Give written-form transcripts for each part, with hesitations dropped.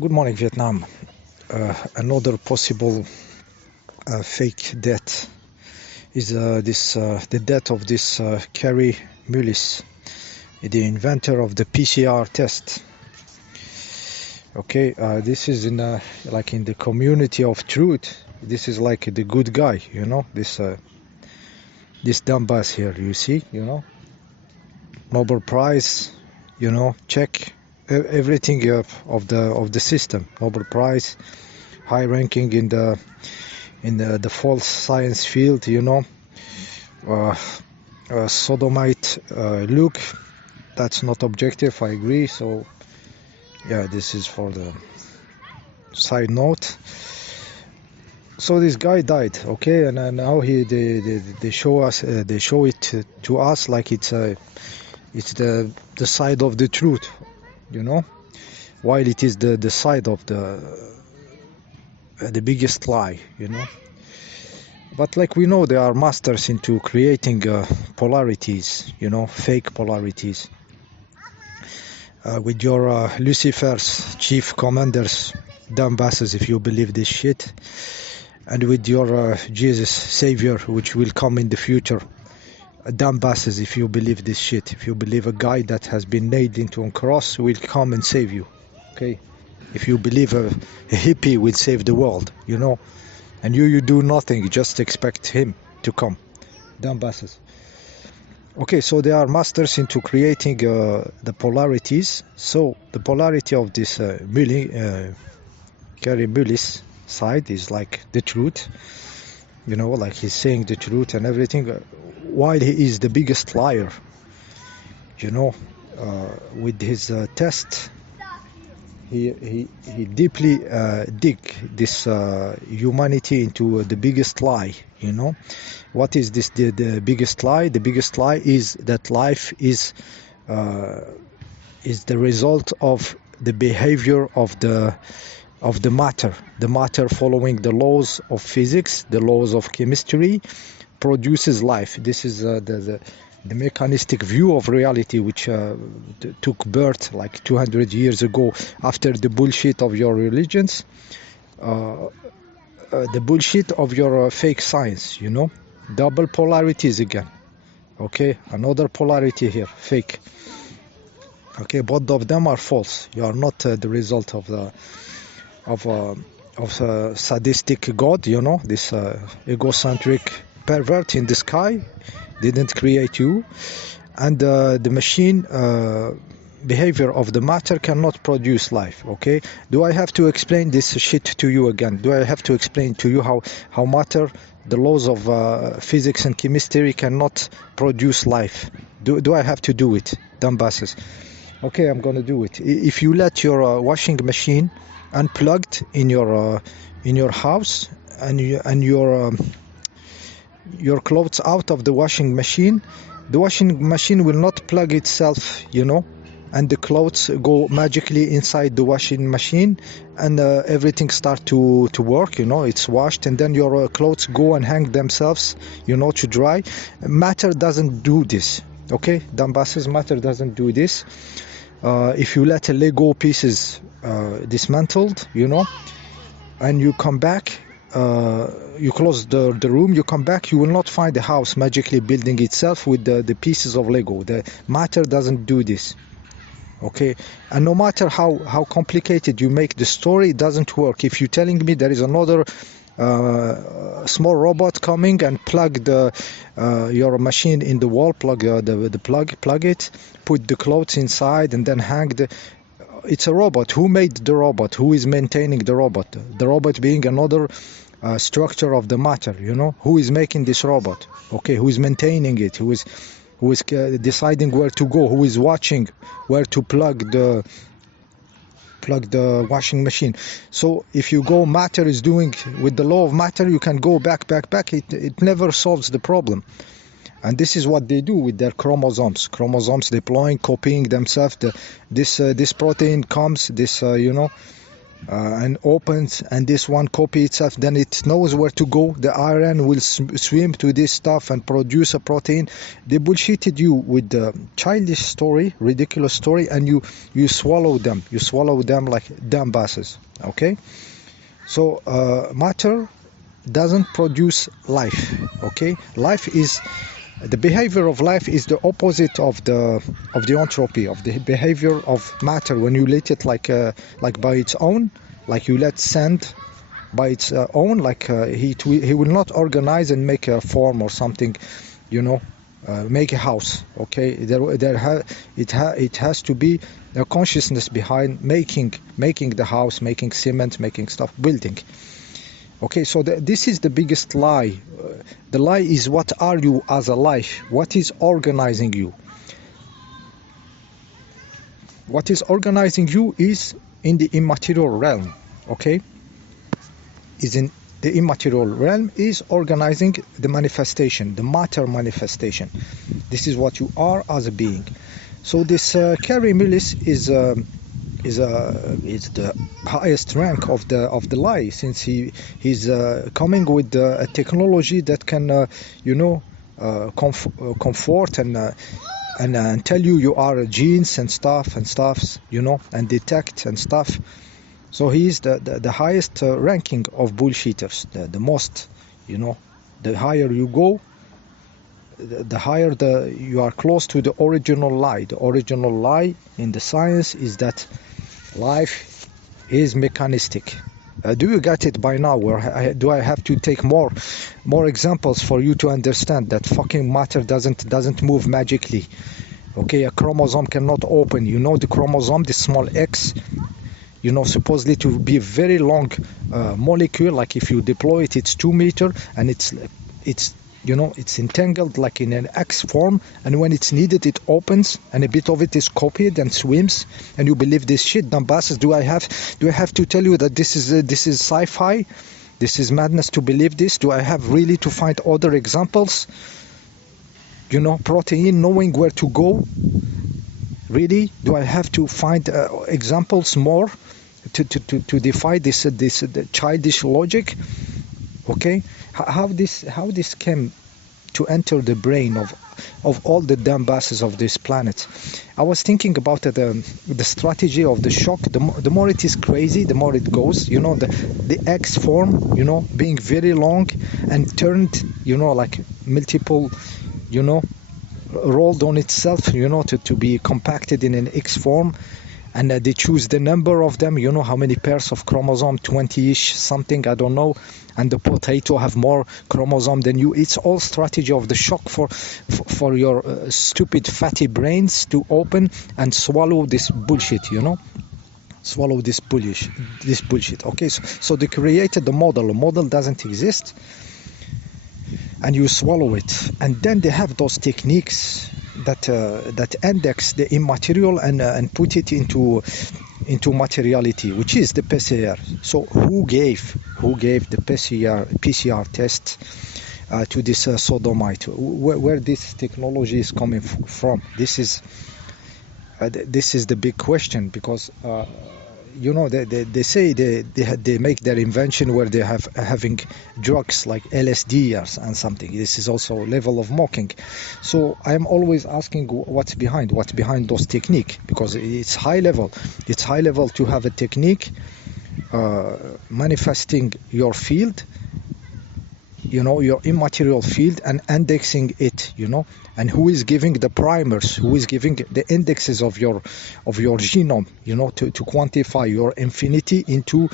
Good morning, Vietnam. Another possible fake death is the death of this Carrie Mullis, the inventor of the PCR test. Okay, this is in like in the community of truth. This is like the good guy, you know. This dumbass here, you see, you know, Nobel Prize, you know, check everything of the system, Nobel Prize, high ranking in the false science field, you know, sodomite look. That's not objective, I agree. So yeah, this is for the side note. So this guy died, okay, and now they show us they show it to us like it's the side of the truth, you know, while it is the side of the biggest lie, you know. But like we know, they are masters into creating polarities, you know, fake polarities. With your Lucifer's chief commanders, dumbasses, if you believe this shit, and with your Jesus Savior, which will come in the future, dumbasses, if you believe this shit, if you believe a guy that has been nailed into a cross will come and save you, okay? If you believe a hippie will save the world, you know, and you do nothing, just expect him to come, dumbasses. Okay, so they are masters into creating the polarities. So the polarity of this Gary Mullis side is like the truth, you know, like he's saying the truth and everything, while he is the biggest liar, you know. With his test, he deeply dig this humanity into the biggest lie, you know. What is this, the biggest lie? The biggest lie is that life is the result of the behavior of the matter following the laws of physics, the laws of chemistry, produces life. This is the mechanistic view of reality, which took birth like 200 years ago after the bullshit of your religions, the bullshit of your fake science, you know. Double polarities again, okay, another polarity here, fake. Okay, both of them are false. You are not the result of a sadistic God, you know, this egocentric pervert in the sky didn't create you, and the machine behavior of the matter cannot produce life. Okay, do I have to explain this shit to you again? Do I have to explain to you how matter, the laws of physics and chemistry cannot produce life? Do I have to do it, dumbasses? Okay, I'm gonna do it. If you let your washing machine unplugged in your house, and your clothes out of the washing machine will not plug itself, you know, and the clothes go magically inside the washing machine, and everything start to work, you know, it's washed, and then your clothes go and hang themselves, you know, to dry. Matter doesn't do this, okay, dumbasses, matter doesn't do this. If you let a Lego pieces dismantled, you know, and you come back, you close the room, you come back, you will not find the house magically building itself with the pieces of Lego. The matter doesn't do this, okay? And no matter how complicated you make the story, it doesn't work. If you're telling me there is another small robot coming and plug your machine in the wall, plug it, put the clothes inside, and then hang it's a robot. Who made the robot? Who is maintaining the robot? The robot being another structure of the matter, you know. Who is making this robot? Okay, who is maintaining it? Who is deciding where to go? Who is watching where to plug the washing machine? So if you go, matter is doing with the law of matter, you can go back. It never solves the problem. And this is what they do with their chromosomes deploying, copying themselves. This protein comes, this you know, and opens, and this one copy itself, then it knows where to go. The iron will swim to this stuff and produce a protein. They bullshitted you with the childish story, ridiculous story, and you swallow them. You swallow them like dumbasses. Okay, so matter doesn't produce life. Okay, life is the behavior of life is the opposite of the entropy, of the behavior of matter. When you let it like by its own, like you let sand by its own, like he will not organize and make a form or something, you know, make a house. Okay, it has to be a consciousness behind making the house, making cement, making stuff, building. Okay, so this is the biggest lie. The lie is, what are you as a life? What is organizing you? What is organizing you is in the immaterial realm. Okay, is in the immaterial realm, is organizing the manifestation, the matter manifestation. This is what you are as a being. So this Carey Mullis is the highest rank of the lie, since he's coming with a technology that can comfort and tell you are genes and stuffs, you know, and detect and stuff. So he is the highest ranking of bullshitters, the most, you know. The higher you go, the higher you are close to the original lie. The original lie in the science is that life is mechanistic. Do you get it by now, or do I have to take more examples for you to understand that fucking matter doesn't move magically? Okay, a chromosome cannot open. You know, the chromosome, the small X, you know, supposedly to be a very long molecule. Like if you deploy it, it's 2 meters, and it's you know, it's entangled like in an X form, and when it's needed it opens, and a bit of it is copied and swims, and you believe this shit, dumbasses. Do I have to tell you that this is sci-fi? This is madness to believe this? Do I have really to find other examples? You know, protein knowing where to go. Really? Do I have to find examples more to defy this childish logic? Okay, how this came to enter the brain of all the dumbasses of this planet? I was thinking about the strategy of the shock. The more it is crazy, the more it goes. You know, the X form, you know, being very long and turned, you know, like multiple, you know, rolled on itself, you know, to be compacted in an X form. And they choose the number of them, you know, how many pairs of chromosome, 20-ish something, I don't know. And the potato have more chromosome than you. It's all strategy of the shock for your stupid fatty brains to open and swallow this bullshit, you know. Swallow this bullshit. Okay, so they created the model. A model doesn't exist, and you swallow it. And then they have those techniques that index the immaterial and put it into materiality, which is the PCR. So who gave the PCR test to this sodomite? Where this technology is coming from? This is the big question, because you know, they say they make their invention where they having drugs like LSD and something. This is also a level of mocking. So I'm always asking what's behind those technique, because it's high level. It's high level to have a technique manifesting your field, you know, your immaterial field, and indexing it, you know. And who is giving the primers, who is giving the indexes of your genome, you know, to quantify your infinity into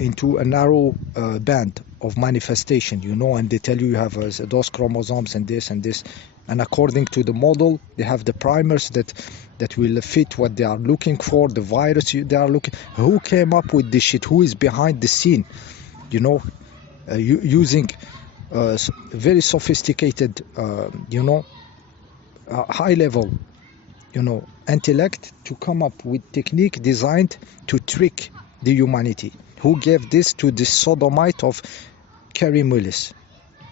a narrow band of manifestation, you know. And they tell you have those chromosomes and this, and according to the model they have the primers that will fit what they are looking for, the virus they are looking. Who came up with this shit? Who is behind the scene, you know, using very sophisticated, you know, high level, you know, intellect to come up with technique designed to trick the humanity? Who gave this to this sodomite of Carey Mullis?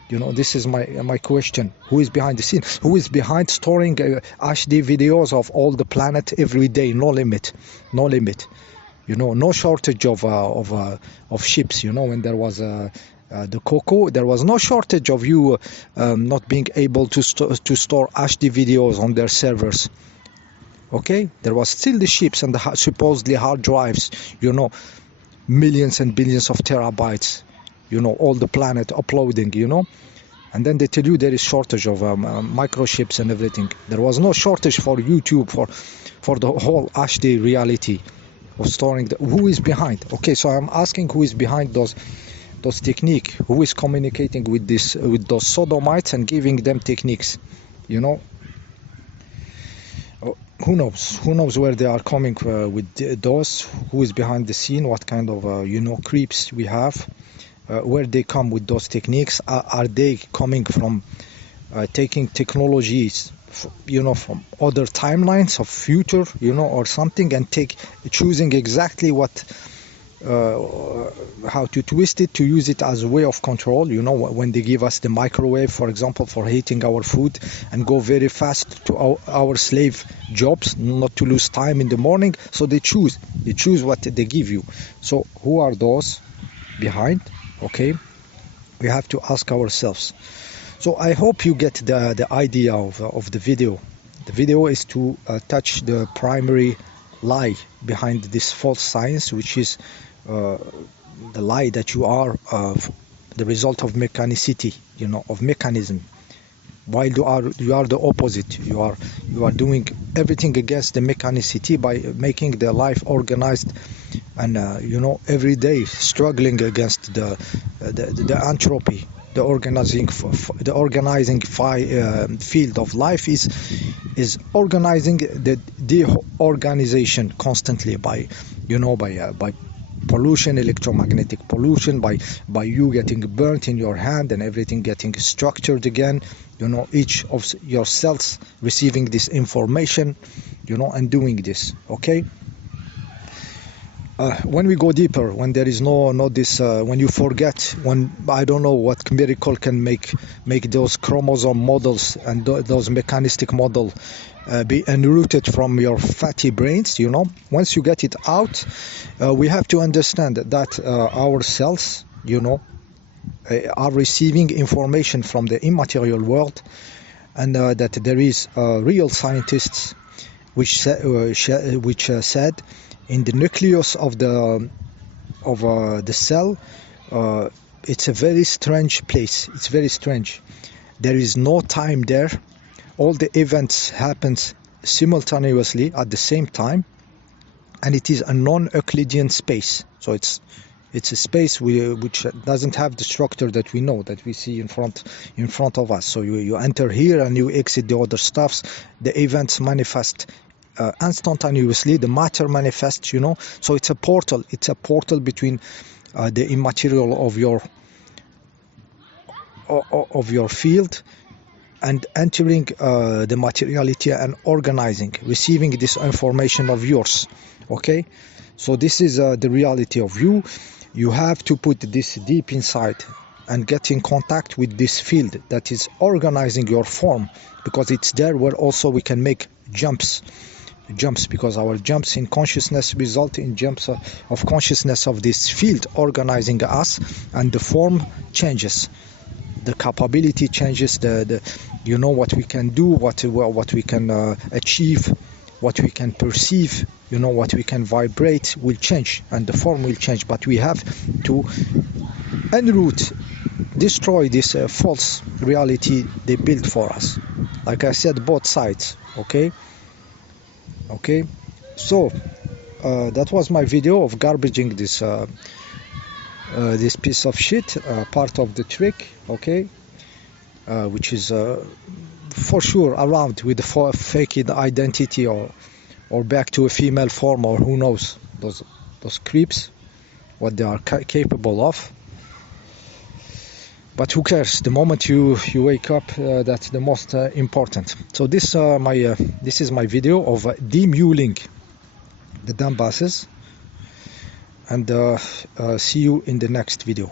You know, this is my question. Who is behind the scene? Who is behind storing HD videos of all the planet every day? No limit. You know, no shortage of ships. You know, when there was the cocoa, there was no shortage of you not being able to store HD videos on their servers. Okay, there was still the ships and the supposedly hard drives. You know, millions and billions of terabytes. You know, all the planet uploading. You know. And then they tell you there is shortage of microchips and everything. There was no shortage for YouTube, for the whole HD reality of storing. Who is behind? Okay, so I'm asking who is behind those techniques? Who is communicating with those sodomites and giving them techniques? You know, who knows? Who knows where they are coming with those? Who is behind the scene? What kind of you know, creeps we have? Where they come with those techniques? Are they coming from taking technologies, you know, from other timelines of future, you know, or something, and choosing exactly what how to twist it to use it as a way of control? You know, when they give us the microwave, for example, for heating our food, and go very fast to our slave jobs, not to lose time in the morning. So they choose what they give you. So who are those behind? Okay, we have to ask ourselves. So I hope you get the idea of the video. The video is to touch the primary lie behind this false science, which is the lie that you are the result of mechanicity, you know, of mechanism. While you are the opposite. You are doing everything against the mechanicity by making the life organized, and you know, every day struggling against the entropy. The organizing field of life is organizing the deorganization constantly by, you know, by pollution, electromagnetic pollution, by you getting burnt in your hand and everything getting structured again, you know, each of your cells receiving this information, you know, and doing this. Okay, when we go deeper, when there is no this, when you forget, when I don't know what miracle can make those chromosome models and those mechanistic model be enrooted from your fatty brains, you know, once you get it out, we have to understand that our cells, you know, are receiving information from the immaterial world, and that there is real scientists which said in the nucleus of the cell, it's a very strange place. It's very strange. There is no time there. All the events happens simultaneously at the same time, and it is a non-Euclidean space. So it's a space which doesn't have the structure that we know, that we see in front of us. So you enter here and you exit the other stuffs. The events manifest instantaneously. The matter manifests, you know. So it's a portal. It's a portal between the immaterial of your field and entering the materiality and organizing, receiving this information of yours. Okay, so this is the reality of you. You have to put this deep inside and get in contact with this field that is organizing your form, because it's there where also we can make jumps, because our jumps in consciousness result in jumps of consciousness of this field organizing us, and the form changes, the capability changes, the you know, what we can do, what we can achieve, what we can perceive, you know, what we can vibrate will change, and the form will change. But we have to enroot, destroy this false reality they built for us. Like I said, both sides. Okay, so that was my video of garbaging this piece of shit, part of the trick. Okay, which is for sure around with the fake identity, or back to a female form, or who knows, those creeps, what they are capable of. But who cares? The moment you wake up, that's the most important. So this is my video of dimulling the dumb buses, and see you in the next video.